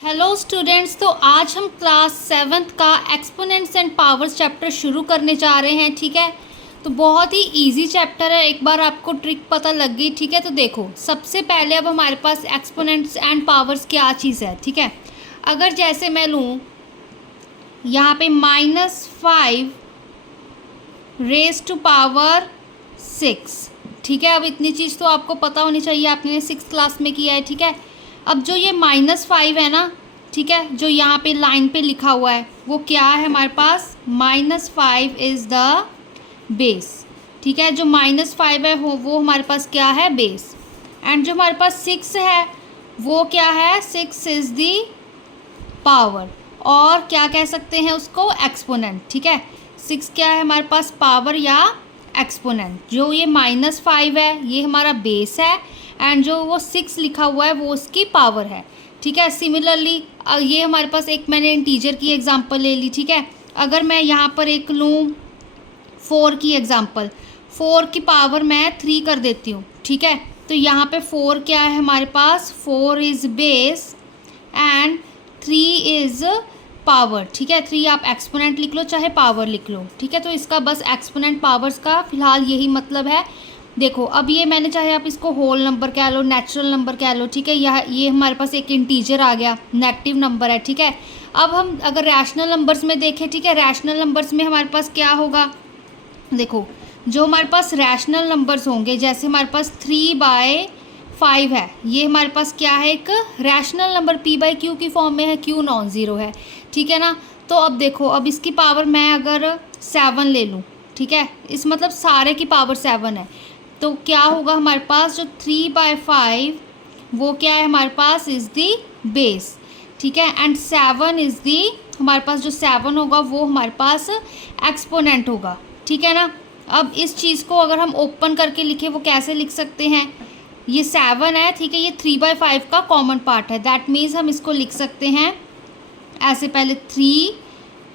Hello students, तो आज हम क्लास 7th का एक्सपोनेंट्स एंड पावर्स चैप्टर शुरू करने जा रहे हैं। ठीक है, तो बहुत ही इजी चैप्टर है। एक बार आपको ट्रिक पता लग गई, ठीक है, तो देखो सबसे पहले अब हमारे पास एक्सपोनेंट्स एंड पावर्स क्या चीज़ है। ठीक है, अगर जैसे मैं लूँ यहाँ पे -5 रेज टू पावर 6। ठीक है, अब इतनी चीज़ तो आपको पता होनी चाहिए, आपने 6th क्लास में किया है। ठीक है, अब जो ये -5 है ना, ठीक है, जो यहाँ पे लाइन पे लिखा हुआ है वो क्या है हमारे पास, -5 इज़ द बेस। ठीक है, जो -5 है वो हमारे पास क्या है, बेस। एंड जो हमारे पास 6 है वो क्या है, 6 इज़ दी पावर, और क्या कह सकते हैं उसको, एक्सपोनेंट। ठीक है, 6 क्या है हमारे पास, पावर या एक्सपोनेंट। जो ये -5 है ये हमारा बेस है, एंड जो वो 6 लिखा हुआ है वो उसकी पावर है। ठीक है, सिमिलरली ये हमारे पास एक मैंने इंटीजर की एग्जांपल ले ली। ठीक है, अगर मैं यहाँ पर एक लूँ 4 की एग्जांपल, 4 की पावर मैं 3 कर देती हूँ। ठीक है, तो यहाँ पे 4 क्या है हमारे पास, 4 is base and 3 is power. ठीक है, 3 आप एक्सपोनेंट लिख लो चाहे पावर लिख लो। ठीक है, तो इसका बस एक्सपोनेंट पावर्स का फिलहाल यही मतलब है। देखो अब ये मैंने, चाहे आप इसको होल नंबर कह लो, नेचुरल नंबर कह लो, ठीक है, ये हमारे पास एक इंटीजर आ गया, नेगेटिव नंबर है। ठीक है, अब हम अगर रैशनल नंबर्स में देखें, ठीक है, रैशनल नंबर्स में हमारे पास क्या होगा, देखो जो हमारे पास रैशनल नंबर्स होंगे, जैसे हमारे पास 3/5 है, ये हमारे पास क्या है, एक रैशनल नंबर p/q की फॉर्म में है, q नॉन ज़ीरो है। ठीक है ना, तो अब देखो, अब इसकी पावर मैं अगर 7 ले लूँ, ठीक है, इस मतलब सारे की पावर 7 है, तो क्या होगा हमारे पास, जो 3/5 वो क्या है हमारे पास, इज़ दी बेस। ठीक है, एंड 7 इज़ दी, हमारे पास जो 7 होगा वो हमारे पास एक्सपोनेंट होगा। ठीक है ना, अब इस चीज़ को अगर हम ओपन करके लिखें वो कैसे लिख सकते हैं, ये 7 है, ठीक है, ये 3/5 का कॉमन पार्ट है, दैट मीन्स हम इसको लिख सकते हैं ऐसे, पहले 3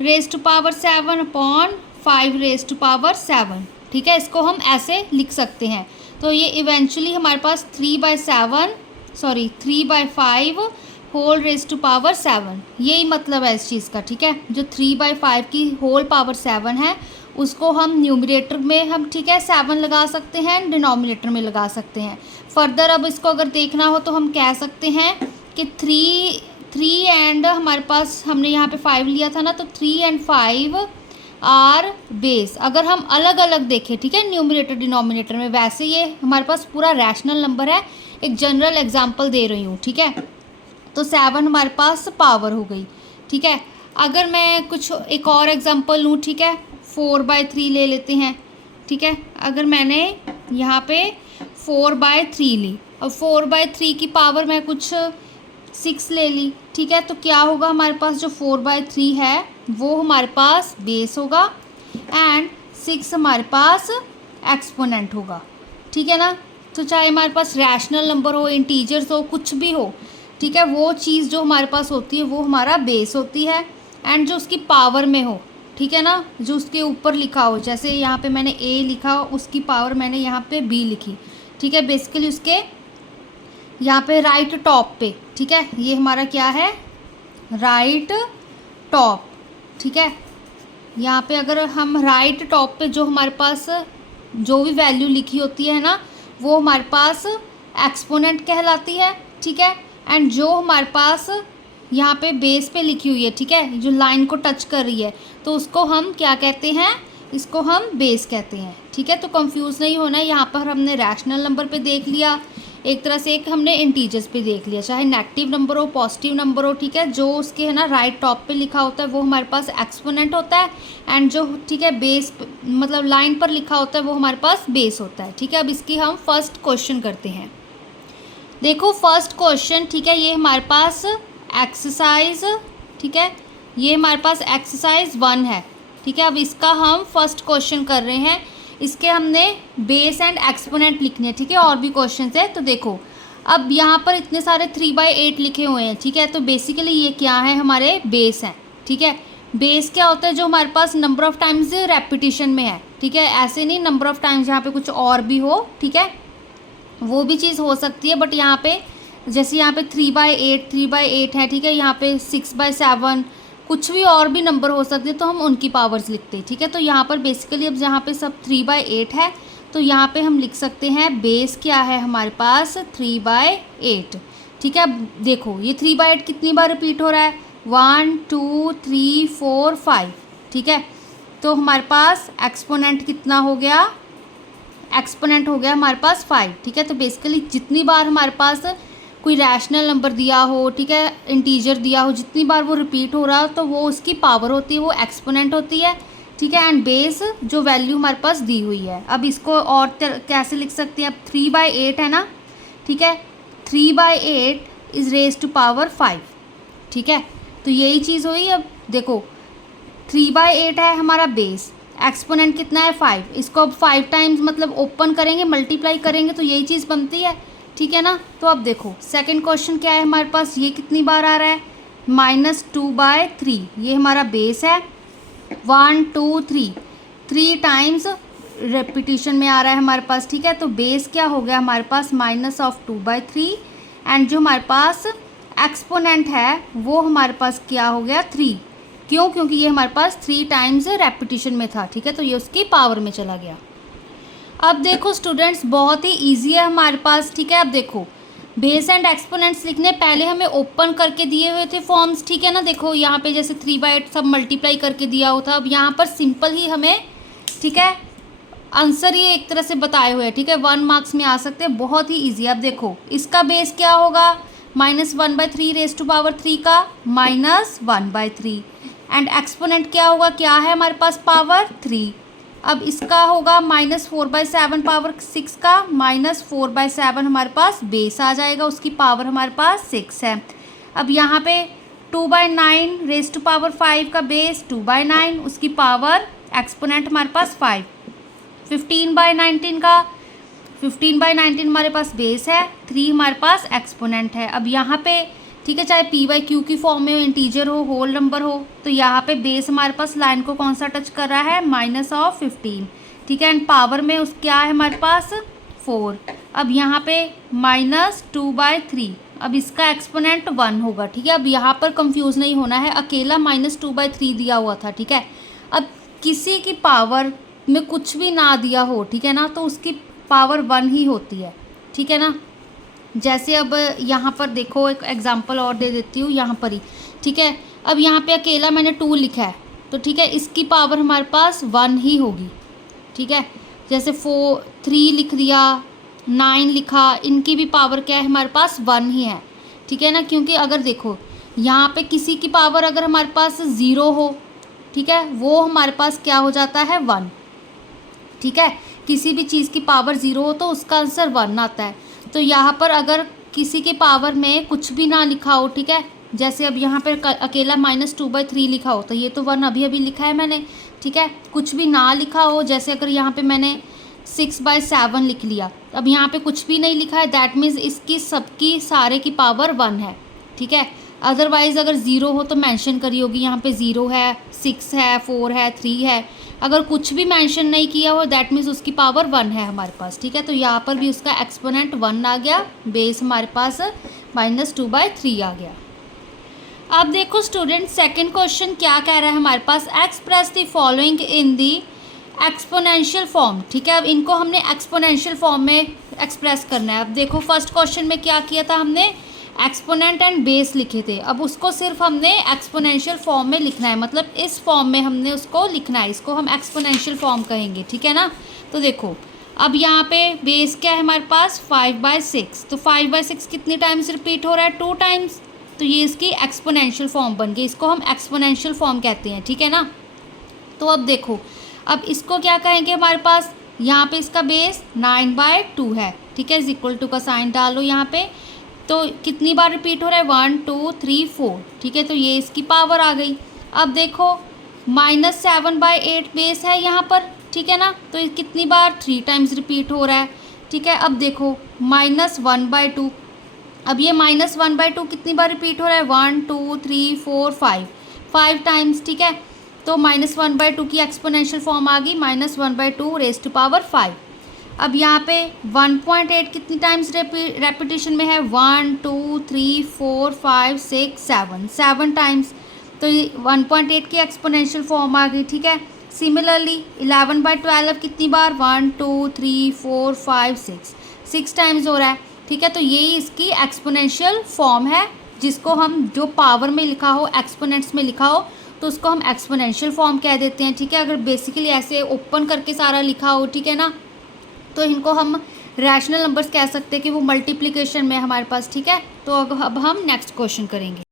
raise to power 7 upon 5 raise to power 7। ठीक है, इसको हम ऐसे लिख सकते हैं। तो ये इवेंचुअली हमारे पास 3/5 होल रेज टू पावर 7, यही मतलब है इस चीज़ का। ठीक है, जो 3/5 की होल पावर 7 है उसको हम न्यूमरेटर में हम, ठीक है, 7 लगा सकते हैं, डिनोमिनेटर में लगा सकते हैं। फर्दर अब इसको अगर देखना हो तो हम कह सकते हैं कि 3 एंड हमारे पास हमने यहाँ पे 5 लिया था ना, तो 3 एंड 5 आर बेस। अगर हम अलग अलग देखें, ठीक है, न्यूमरेटर डिनोमिनेटर में, वैसे ये हमारे पास पूरा रैशनल नंबर है, एक जनरल एग्जांपल दे रही हूँ। ठीक है, तो 7 हमारे पास पावर हो गई। ठीक है, अगर मैं कुछ एक और एग्जांपल लूँ, ठीक है, 4/3 ले लेते हैं। ठीक है, अगर मैंने यहाँ पे 4/3 ली, अब 4/3 की पावर मैं कुछ 6 ले ली। ठीक है, तो क्या होगा हमारे पास, जो 4/3 है वो हमारे पास बेस होगा एंड 6 हमारे पास एक्सपोनेंट होगा। ठीक है ना, तो चाहे हमारे पास रैशनल नंबर हो, इंटीजर्स हो, कुछ भी हो, ठीक है, वो चीज़ जो हमारे पास होती है वो हमारा बेस होती है, एंड जो उसकी पावर में हो, ठीक है ना, जो उसके ऊपर लिखा हो, जैसे यहाँ पे मैंने a लिखा, उसकी पावर मैंने यहाँ पे b लिखी। ठीक है, बेसिकली उसके यहाँ पे राइट टॉप पे, ठीक है, ये हमारा क्या है, राइट टॉप। ठीक है, यहाँ पे अगर हम राइट टॉप पे जो हमारे पास जो भी वैल्यू लिखी होती है ना, वो हमारे पास एक्सपोनेंट कहलाती है। ठीक है, एंड जो हमारे पास यहाँ पे बेस पे लिखी हुई है, ठीक है, जो लाइन को टच कर रही है, तो उसको हम क्या कहते हैं, इसको हम बेस कहते हैं। ठीक है, तो कंफ्यूज नहीं होना है, यहाँ पर हमने रैशनल नंबर पे देख लिया एक तरह से, एक हमने इंटीजर्स पे देख लिया, चाहे नेगेटिव नंबर हो, पॉजिटिव नंबर हो। ठीक है, जो उसके है ना राइट टॉप पे लिखा होता है वो हमारे पास एक्सपोनेंट होता है, एंड जो, ठीक है, बेस मतलब लाइन पर लिखा होता है वो हमारे पास बेस होता है। ठीक है, अब इसकी हम फर्स्ट क्वेश्चन करते हैं। देखो फर्स्ट क्वेश्चन, ठीक है, ये हमारे पास एक्सरसाइज, ठीक है, ये हमारे पास एक्सरसाइज 1 है। ठीक है, अब इसका हम फर्स्ट क्वेश्चन कर रहे हैं, इसके हमने बेस एंड एक्सपोनेंट लिखने हैं। ठीक है, और भी क्वेश्चन है, तो देखो अब यहाँ पर इतने सारे 3/8 लिखे हुए हैं। ठीक है, तो बेसिकली ये क्या है, हमारे बेस हैं। ठीक है, बेस क्या होता है, जो हमारे पास नंबर ऑफ टाइम्स रेपिटेशन में है। ठीक है, ऐसे नहीं नंबर ऑफ टाइम्स यहाँ पे कुछ और भी हो, ठीक है, वो भी चीज़ हो सकती है, बट यहाँ पे जैसे यहाँ पे 3/8 3/8 है, ठीक है, यहाँ पे 6/7, कुछ भी और भी नंबर हो सकते हैं, तो हम उनकी पावर्स लिखते हैं, ठीक है। तो यहाँ पर बेसिकली अब जहाँ पे सब 3/8 है, तो यहाँ पे हम लिख सकते हैं बेस क्या है हमारे पास 3/8, ठीक है। अब देखो ये 3/8 कितनी बार रिपीट हो रहा है, 1 2 3 4 5, ठीक है। तो हमारे पास एक्सपोनेंट कितना हो गया, एक्सपोनेंट हो गया हमारे पास 5, ठीक है। तो बेसिकली जितनी बार हमारे पास कोई रैशनल नंबर दिया हो, ठीक है, इंटीजर दिया हो, जितनी बार वो रिपीट हो रहा हो तो वो उसकी पावर होती है, वो एक्सपोनेंट होती है, ठीक है। एंड बेस जो वैल्यू हमारे पास दी हुई है। अब इसको और कैसे लिख सकते हैं, अब 3/8 है ना, ठीक है, 3/8 इज रेज टू पावर 5, ठीक है। तो यही चीज़ हुई। अब देखो 3/8 है हमारा बेस, एक्सपोनेंट कितना है 5, इसको अब 5 टाइम्स मतलब ओपन करेंगे, मल्टीप्लाई करेंगे तो यही चीज़ बनती है, ठीक है ना। तो अब देखो सेकंड क्वेश्चन क्या है हमारे पास, ये कितनी बार आ रहा है, -2/3, ये हमारा बेस है, 1 2 3 3 टाइम्स रेपिटेशन में आ रहा है हमारे पास, ठीक है। तो बेस क्या हो गया हमारे पास -2/3, एंड जो हमारे पास एक्सपोनेंट है वो हमारे पास क्या हो गया 3, क्यों, क्योंकि ये हमारे पास 3 टाइम्स रेपिटेशन में था, ठीक है। तो ये उसकी पावर में चला गया। अब देखो स्टूडेंट्स बहुत ही इजी है हमारे पास, ठीक है। अब देखो बेस एंड एक्सपोनेंट्स लिखने पहले हमें ओपन करके दिए हुए थे फॉर्म्स, ठीक है ना। देखो यहाँ पे जैसे 3/8 सब मल्टीप्लाई करके दिया हुआ था, अब यहाँ पर सिंपल ही हमें, ठीक है, आंसर ये एक तरह से बताए हुए हैं, ठीक है, 1 मार्क्स में आ सकते हैं, बहुत ही ईजी। अब देखो इसका बेस क्या होगा, -1/3 रेज टू पावर 3 का -1/3, एंड एक्सपोनेंट क्या होगा, क्या है हमारे पास पावर 3। अब इसका होगा -4/7 पावर 6 का, -4/7 हमारे पास बेस आ जाएगा, उसकी पावर हमारे पास 6 है। अब यहाँ पे 2/9 रेज टू पावर 5 का बेस 2/9, उसकी पावर एक्सपोनेंट हमारे पास 5। 15/19 का 15/19 हमारे पास बेस है, 3 हमारे पास एक्सपोनेंट है। अब यहाँ पे ठीक है, चाहे p/q की फॉर्म में हो, इंटीजर हो, होल नंबर हो, तो यहाँ पे बेस हमारे पास लाइन को कौन सा टच कर रहा है, -15, ठीक है। एंड पावर में उस क्या है हमारे पास 4। अब यहाँ पे -2/3, अब इसका एक्सपोनेंट 1 होगा, ठीक है। अब यहाँ पर कंफ्यूज नहीं होना है, अकेला -2/3 दिया हुआ था, ठीक है। अब किसी की पावर में कुछ भी ना दिया हो, ठीक है ना, तो उसकी पावर 1 ही होती है, ठीक है ना। जैसे अब यहाँ पर देखो एक एग्जांपल और दे देती हूँ यहाँ पर ही, ठीक है। अब यहाँ पे अकेला मैंने 2 लिखा है, तो ठीक है इसकी पावर हमारे पास 1 ही होगी, ठीक है। जैसे 3 लिख दिया, 9 लिखा, इनकी भी पावर क्या है हमारे पास 1 ही है, ठीक है ना। क्योंकि अगर देखो यहाँ पे किसी की पावर अगर हमारे पास 0 हो, ठीक है, वो हमारे पास क्या हो जाता है 1, ठीक है। किसी भी चीज़ की पावर 0 हो तो उसका आंसर 1 आता है। तो यहाँ पर अगर किसी के पावर में कुछ भी ना लिखा हो, ठीक है, जैसे अब यहाँ पर अकेला -2/3 लिखा हो, तो ये तो 1 अभी अभी लिखा है मैंने, ठीक है। कुछ भी ना लिखा हो, जैसे अगर यहाँ पे मैंने 6/7 लिख लिया, अब यहाँ पे कुछ भी नहीं लिखा है, दैट मीन्स इसकी सबकी सारे की पावर 1 है, ठीक है। अदरवाइज़ अगर 0 हो तो मेंशन करी होगी, यहाँ पे 0 है, 6 है, 4 है, 3 है। अगर कुछ भी मेंशन नहीं किया हो दैट मीन्स उसकी पावर 1 है हमारे पास, ठीक है। तो यहाँ पर भी उसका एक्सपोनेंट 1 आ गया, बेस हमारे पास -2/3 आ गया। अब देखो स्टूडेंट सेकंड क्वेश्चन क्या कह रहा है हमारे पास, express the following in the exponential form, ठीक है। अब इनको हमने एक्सपोनेंशियल फॉर्म में एक्सप्रेस करना है। अब देखो फर्स्ट क्वेश्चन में क्या किया था हमने, एक्सपोनेंट एंड बेस लिखे थे, अब उसको सिर्फ हमने एक्सपोनेंशियल फॉर्म में लिखना है, मतलब इस फॉर्म में हमने उसको लिखना है, इसको हम एक्सपोनेंशियल फॉर्म कहेंगे, ठीक है ना। तो देखो अब यहाँ पे बेस क्या है हमारे पास 5/6, तो 5/6 कितनी टाइम्स रिपीट हो रहा है 2 टाइम्स, तो ये इसकी एक्सपोनेंशियल फॉर्म बन गई, इसको हम एक्सपोनेंशियल फॉर्म कहते हैं, ठीक है ना। तो अब देखो अब इसको क्या कहेंगे हमारे पास, यहाँ पे इसका बेस 9/2 है, ठीक है, = का साइन डालो यहाँ पे, तो कितनी बार रिपीट हो रहा है 1 2 3 4, ठीक है। तो ये इसकी पावर आ गई। अब देखो -7/8 बेस है यहाँ पर, ठीक है ना, तो ये कितनी बार 3 टाइम्स रिपीट हो रहा है, ठीक है। अब देखो -1/2, अब ये -1/2 कितनी बार रिपीट हो रहा है 1 2 3 4 5 टाइम्स, ठीक है। तो -1/2 की एक्सपोनेंशियल फॉर्म आ गई, -1/2 रेज टू पावर 5। अब यहाँ पे 1.8 कितनी टाइम्स रेपिटेशन में है, 1 2 3 4 5 6 7 7 टाइम्स, तो ये 1.8 की एक्सपोनेंशियल फॉर्म आ गई, ठीक है। सिमिलरली 11/12 कितनी बार, 1 2 3 4 5 6 टाइम्स हो रहा है, ठीक है। तो यही इसकी एक्सपोनेंशियल फॉर्म है, जिसको हम जो पावर में लिखा हो, एक्सपोनेंट्स में लिखा हो, तो उसको हम एक्सपोनेंशियल फॉर्म कह देते हैं, ठीक है। अगर बेसिकली ऐसे ओपन करके सारा लिखा हो, ठीक है ना, तो इनको हम रैशनल नंबर्स कह सकते हैं कि वो मल्टीप्लिकेशन में हमारे पास, ठीक है। तो अब हम नेक्स्ट क्वेश्चन करेंगे।